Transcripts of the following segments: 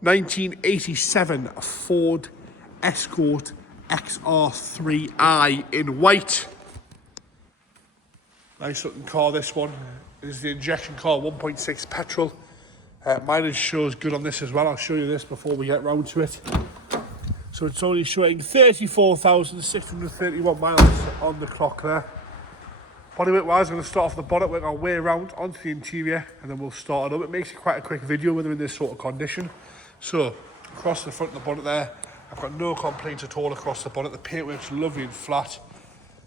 1987 Ford Escort XR3i in white. Nice looking car, this one. This is the injection car, 1.6 petrol. Mileage shows good on this as well. I'll show you this before we get round to it. So it's only showing 34,631 miles on the clock there. Bodyweight wise, I'm going to start off the bonnet, work our way around onto the interior, and then we'll start it up. It makes it quite a quick video when they're in this sort of condition. So, across the front of the bonnet there, I've got no complaints at all across the bonnet. The paintwork's lovely and flat.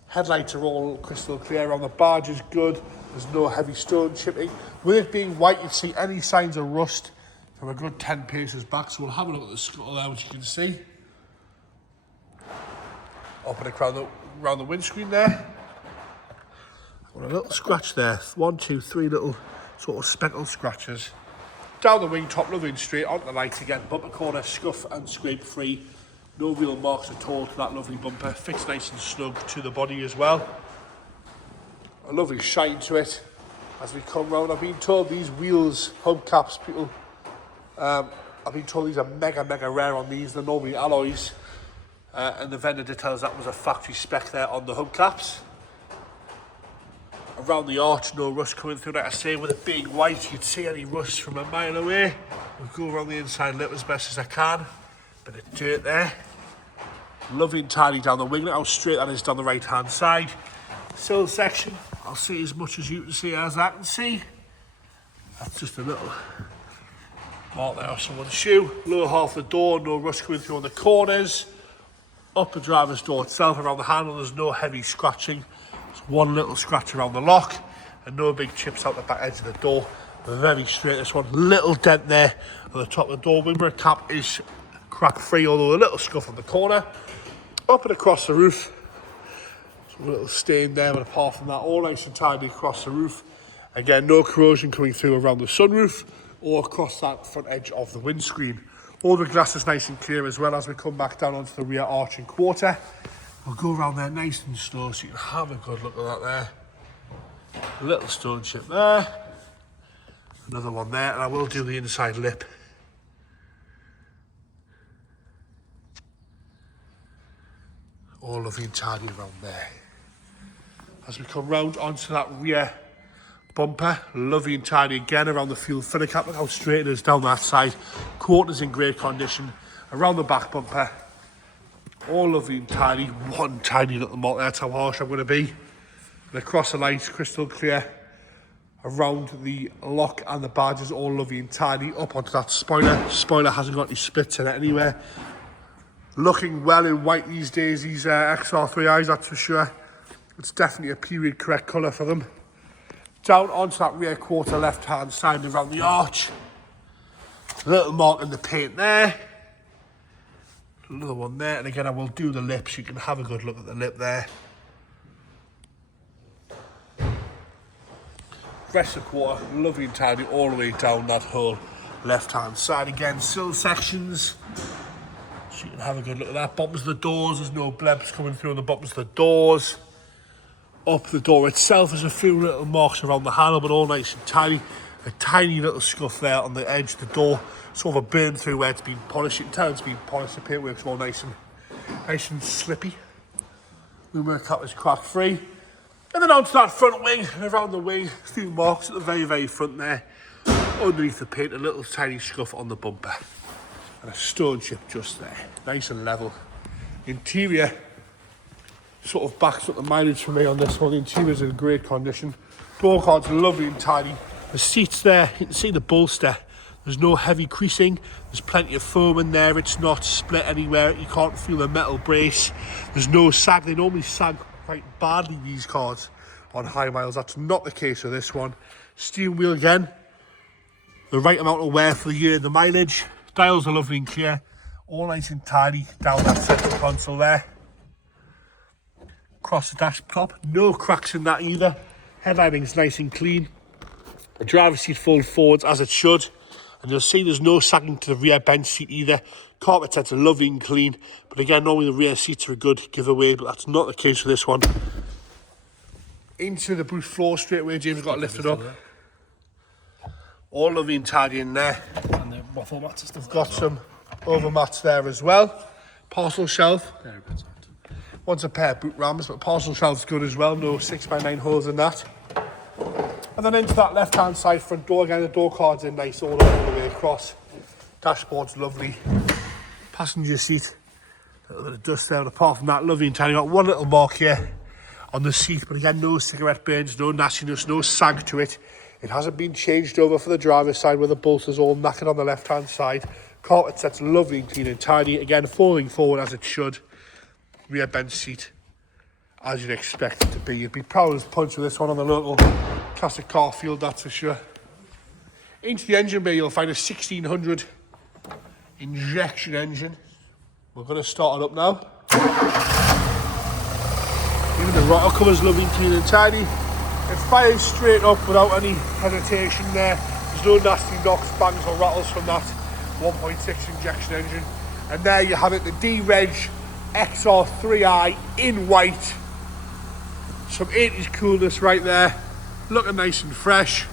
Headlights are all crystal clear. Around the barge is good. There's no heavy stone chipping. With it being white, you'd see any signs of rust from a good 10 paces back. So we'll have a look at the scuttle there, which you can see. Up and around the windscreen there. Got a little scratch there. 1, 2, 3 little sort of speckled scratches. Down the wing top, lovely and straight. Onto the lights again. Bumper corner, scuff and scrape free. No real marks at all to that lovely bumper. Fits nice and snug to the body as well. A lovely shine to it as we come round. I've been told these wheels, hubcaps, people, I've been told these are mega rare on these. They're normally alloys. And the vendor did tell us that was a factory spec there on the hubcaps. Around the arch, no rust coming through. Like I say, with it being white, you'd see any rust from a mile away. We'll go around the inside lip as best as I can. Bit of dirt there. Lovely and tidy down the wing. Look how straight that is down the right hand side. Sill section, I'll see as much as you can see as I can see. That's just a little mark there of someone's shoe. Lower half of the door, no rust coming through on the corners. Up the driver's door itself, around the handle, there's no heavy scratching. There's one little scratch around the lock and no big chips out the back edge of the door. Very straight, this one. Little dent there on the top of the door. Wing mirror cap is crack free, although a little scuff on the corner. Up and across the roof. A little stain there, but apart from that, all nice and tidy across the roof. Again, no corrosion coming through around the sunroof or across that front edge of the windscreen. All the glass is nice and clear as well as we come back down onto the rear arch and quarter. We'll go around there nice and slow so you can have a good look at that there. A little stone chip there. Another one there, and I will do the inside lip. All lovely and tidy around there. As we come round onto that rear bumper, lovely and tidy again around the fuel filler cap. Look how straight it is down that side. Quarters in great condition. Around the back bumper, all lovely and tidy. One tiny little mark, that's how harsh I'm going to be. And across the lights, crystal clear. Around the lock and the badges, all lovely and tidy. Up onto that spoiler. Spoiler hasn't got any splits in it anywhere. Looking well in white these days, these XR3i's, that's for sure. It's definitely a period correct colour for them. Down onto that rear quarter left hand side around the arch. Little mark in the paint there. Another one there, and again I will do the lip so you can have a good look at the lip there. Rest of the quarter, lovely and tidy all the way down that whole left hand side. Again, sill sections. So you can have a good look at that. Bottoms of the doors, there's no blebs coming through on the bottoms of the doors. Up the door itself, there's a few little marks around the handle, but all nice and tidy. A tiny little scuff there on the edge of the door, sort of a burn through where it's been polished. You can tell it's been polished. The paintwork's all nice and slippy. Wing mirror cap is crack free. And then onto that front wing, and around the wing, a few marks at the very front there. Underneath the paint, a little tiny scuff on the bumper. And a stone chip just there, nice and level. Interior sort of backs up the mileage for me on this one. The interior's in great condition. Door card's lovely and tidy. The seats there, you can see the bolster. There's no heavy creasing. There's plenty of foam in there. It's not split anywhere. You can't feel the metal brace. There's no sag. They normally sag quite badly, these cars, on high miles. That's not the case with this one. Steering wheel again. The right amount of wear for the year, the mileage. Dials are lovely and clear, all nice and tidy down that central console there. Across the dash top, no cracks in that either. Headlighting's nice and clean. The driver's seat folds forwards as it should. And you'll see there's no sagging to the rear bench seat either. Carpet sets are lovely and clean. But again, normally the rear seats are a good giveaway, but that's not the case for this one. Into the boot floor straight away, James got lifted up. All lovely and tidy in there. And the waffle mats and stuff. Got some overmats there as well. Parcel shelf. Very good. Wants a pair of boot rams, but parcel shelf's good as well. No 6x9 holes in that. And then into that left-hand side front door again. The door card's in nice all the way across. Dashboard's lovely. Passenger seat. A little bit of dust there, but apart from that, lovely and tidy. Got one little mark here on the seat, but again, no cigarette burns, no nastiness, no sag to it. It hasn't been changed over for the driver's side where the bolster's all knackered on the left-hand side. Carpet set's lovely and clean and tidy. Again, falling forward as it should. Rear bench seat, as you'd expect it to be. You'd be proud as punch with this one on the local classic car field, that's for sure. Into the engine bay, you'll find a 1600 injection engine. We're going to start it up now. Even the rocker cover's lovely and clean and tidy. It fires straight up without any hesitation there. There's no nasty knocks, bangs or rattles from that 1.6 injection engine. And there you have it, the D-Reg XR3i in white. Some 80s coolness right there. Looking nice and fresh.